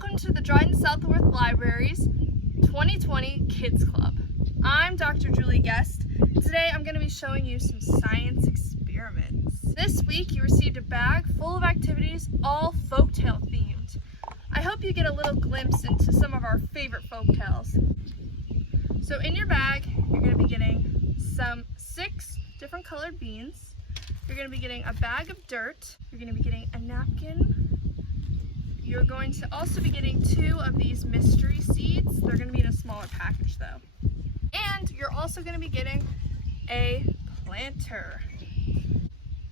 Welcome to the Dryden Southworth Library's 2020 Kids Club. I'm Dr. Julie Guest. Today I'm going to be showing you some science experiments. This week you received a bag full of activities, all folktale themed. I hope you get a little glimpse into some of our favorite folktales. So in your bag you're going to be getting 6 different colored beans. You're going to be getting a bag of dirt. You're going to be getting a napkin. You're going to also be getting 2 of these mystery seeds. They're going to be in a smaller package though. And you're also going to be getting a planter.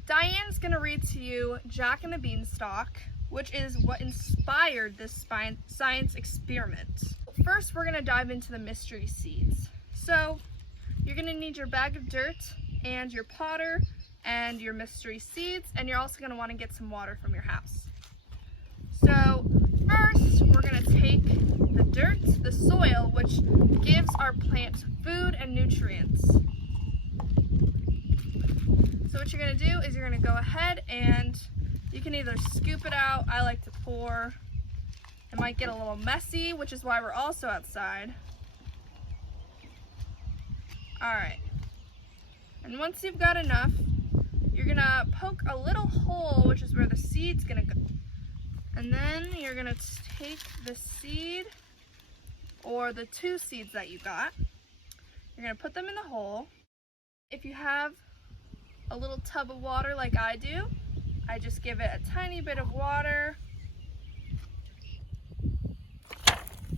Diane's going to read to you Jack and the Beanstalk, which is what inspired this science experiment. First, we're going to dive into the mystery seeds. So you're going to need your bag of dirt and your potter and your mystery seeds, and you're also going to want to get some water from your house. So first, we're going to take the dirt, the soil, which gives our plants food and nutrients. So what you're going to do is you're going to go ahead and you can either scoop it out. I like to pour. It might get a little messy, which is why we're also outside. Alright. And once you've got enough, you're going to poke a little hole, which is where the seed's going to go. And then you're going to take the seed, or the 2 seeds that you got. You're going to put them in the hole. If you have a little tub of water like I do, I just give it a tiny bit of water.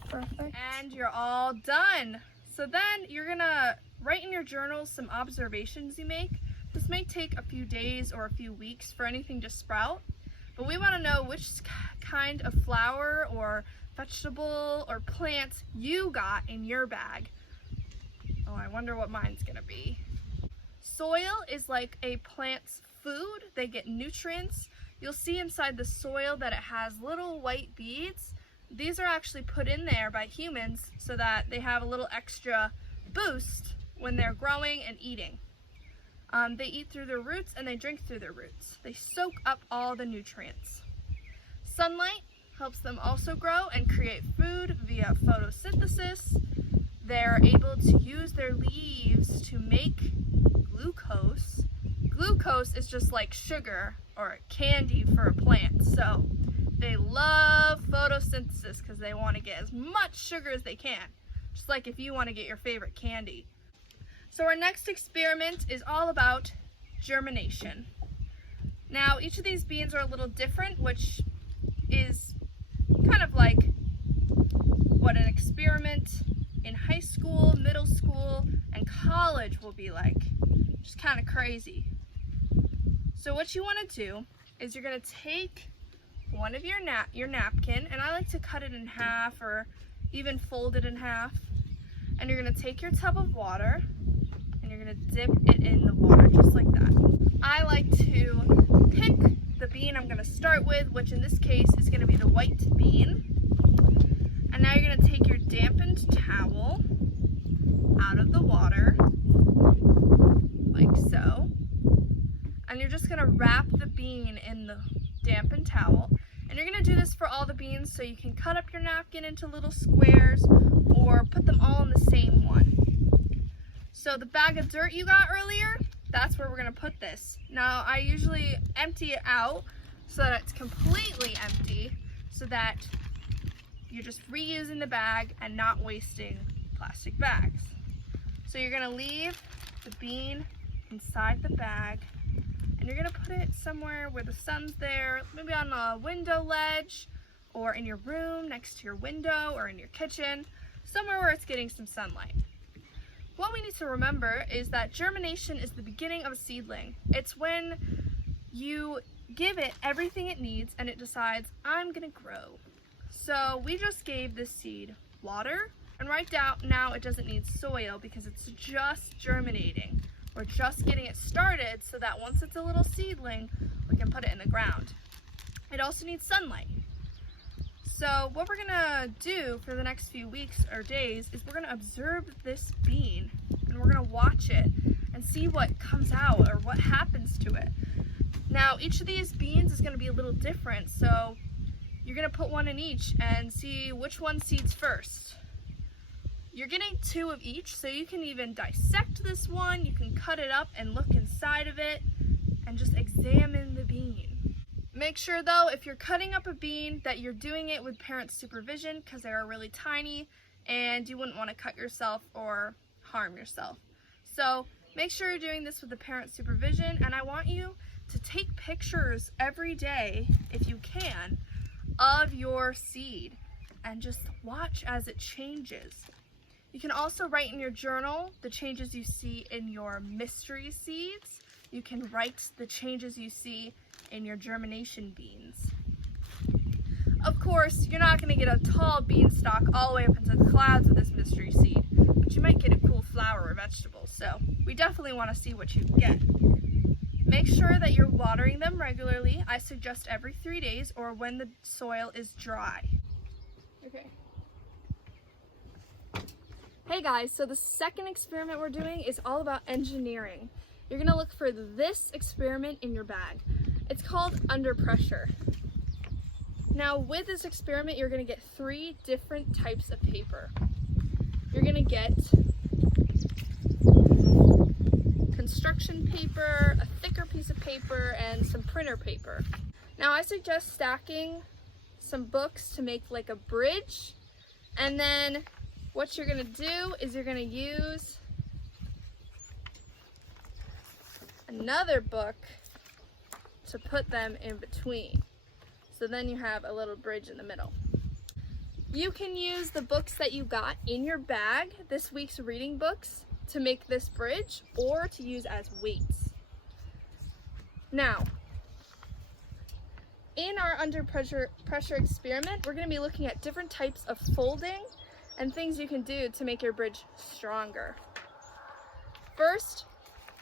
Perfect. And you're all done. So then you're going to write in your journal some observations you make. This may take a few days or a few weeks for anything to sprout. But we want to know which kind of flower or vegetable or plant you got in your bag. Oh, I wonder what mine's going to be. Soil is like a plant's food. They get nutrients. You'll see inside the soil that it has little white beads. These are actually put in there by humans so that they have a little extra boost when they're growing and eating. They eat through their roots and they drink through their roots. They soak up all the nutrients. Sunlight helps them also grow and create food via photosynthesis. They're able to use their leaves to make glucose. Glucose is just like sugar or candy for a plant. So they love photosynthesis because they want to get as much sugar as they can. Just like if you want to get your favorite candy. So our next experiment is all about germination. Now each of these beans are a little different, which is kind of like what an experiment in high school, middle school, and college will be like. Just kind of crazy. So what you want to do is you're going to take one of your napkin, and I like to cut it in half or even fold it in half, and you're going to take your tub of water and you're going to dip it in the water just like that. I like to pick the bean I'm going to start with, which in this case is going to be the white bean. And now you're going to take your dampened towel out of the water, like so. And you're just going to wrap the bean in the dampened towel. And you're going to do this for all the beans, so you can cut up your napkin into little squares or put them all in the same one. So the bag of dirt you got earlier, that's where we're going to put this. Now I usually empty it out so that it's completely empty, so that you're just reusing the bag and not wasting plastic bags. So you're going to leave the bean inside the bag, and you're going to put it somewhere where the sun's there, maybe on a window ledge, or in your room next to your window, or in your kitchen, somewhere where it's getting some sunlight. What we need to remember is that germination is the beginning of a seedling. It's when you give it everything it needs and it decides, I'm gonna grow. So we just gave this seed water, and right now it doesn't need soil because it's just germinating. We're just getting it started so that once it's a little seedling, we can put it in the ground. It also needs sunlight. So what we're gonna do for the next few weeks or days is we're gonna observe this bean, and we're gonna watch it and see what comes out or what happens to it. Now each of these beans is gonna be a little different, so you're gonna put one in each and see which one seeds first. You're getting 2 of each, so you can even dissect this one, you can cut it up and look inside of it and just examine the bean. Make sure though, if you're cutting up a bean, that you're doing it with parent supervision because they are really tiny and you wouldn't want to cut yourself or harm yourself. So make sure you're doing this with the parent supervision, and I want you to take pictures every day, if you can, of your seed and just watch as it changes. You can also write in your journal the changes you see in your mystery seeds. You can write the changes you see in your germination beans. Of course, you're not going to get a tall beanstalk all the way up into the clouds of this mystery seed, but you might get a cool flower or vegetable, so we definitely want to see what you get. Make sure that you're watering them regularly. I suggest every 3 days or when the soil is dry. Okay. Hey guys, so the second experiment we're doing is all about engineering. You're gonna look for this experiment in your bag. It's called Under Pressure. Now with this experiment, you're gonna get 3 different types of paper. You're gonna get construction paper, a thicker piece of paper, and some printer paper. Now I suggest stacking some books to make like a bridge, and then what you're gonna do is you're gonna use another book to put them in between. So then you have a little bridge in the middle. You can use the books that you got in your bag, this week's reading books, to make this bridge or to use as weights. Now, in our under pressure experiment, we're going to be looking at different types of folding and things you can do to make your bridge stronger. First,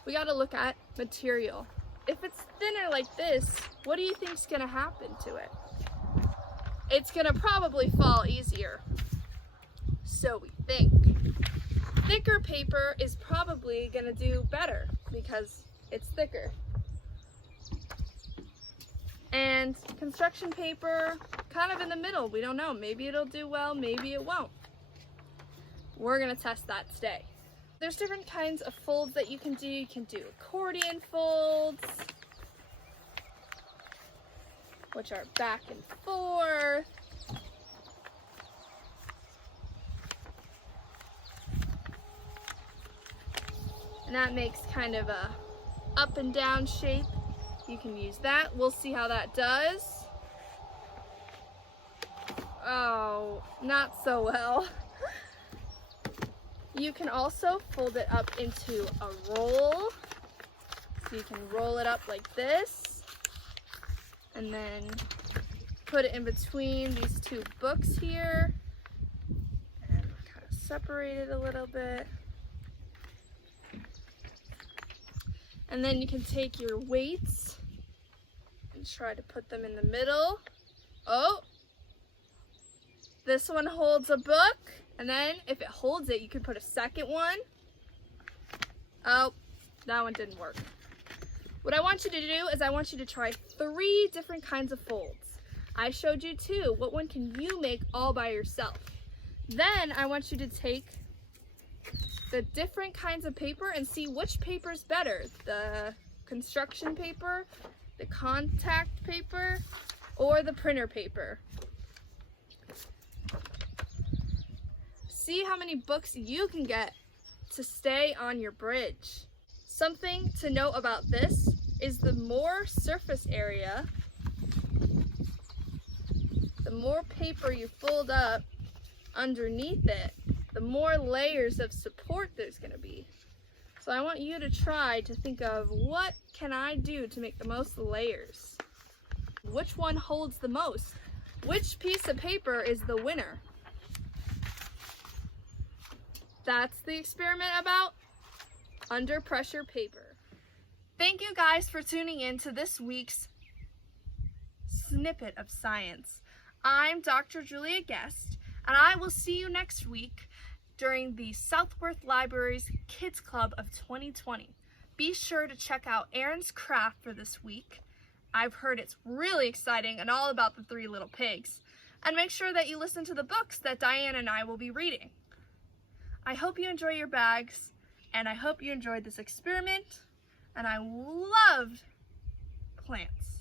we got to look at material. If it's thinner like this, what do you think is going to happen to it? It's going to probably fall easier. So we think. Thicker paper is probably going to do better because it's thicker. And construction paper, kind of in the middle. We don't know. Maybe it'll do well, maybe it won't. We're going to test that today. There's different kinds of folds that you can do. You can do accordion folds, which are back and forth. And that makes kind of a up and down shape. You can use that. We'll see how that does. Oh, not so well. You can also fold it up into a roll. So you can roll it up like this and then put it in between these 2 books here and kind of separate it a little bit. And then you can take your weights and try to put them in the middle. Oh, this one holds a book. And then if it holds it, you can put a second one. Oh, that one didn't work. What I want you to do is I want you to try 3 different kinds of folds. I showed you 2. What one can you make all by yourself? Then I want you to take the different kinds of paper and see which paper is better. The construction paper, the contact paper, or the printer paper. See how many books you can get to stay on your bridge. Something to note about this is the more surface area, the more paper you fold up underneath it, the more layers of support there's going to be. So I want you to try to think of what can I do to make the most layers? Which one holds the most? Which piece of paper is the winner? That's the experiment about under pressure paper. Thank you guys for tuning in to this week's snippet of science. I'm Dr. Julia Guest, and I will see you next week during the Southworth Library's Kids Club of 2020. Be sure to check out Aaron's craft for this week I've heard it's really exciting and all about the 3 little pigs. And make sure that you listen to the books that Diane and I will be reading. I hope you enjoy your bags, and I hope you enjoyed this experiment, and I loved plants.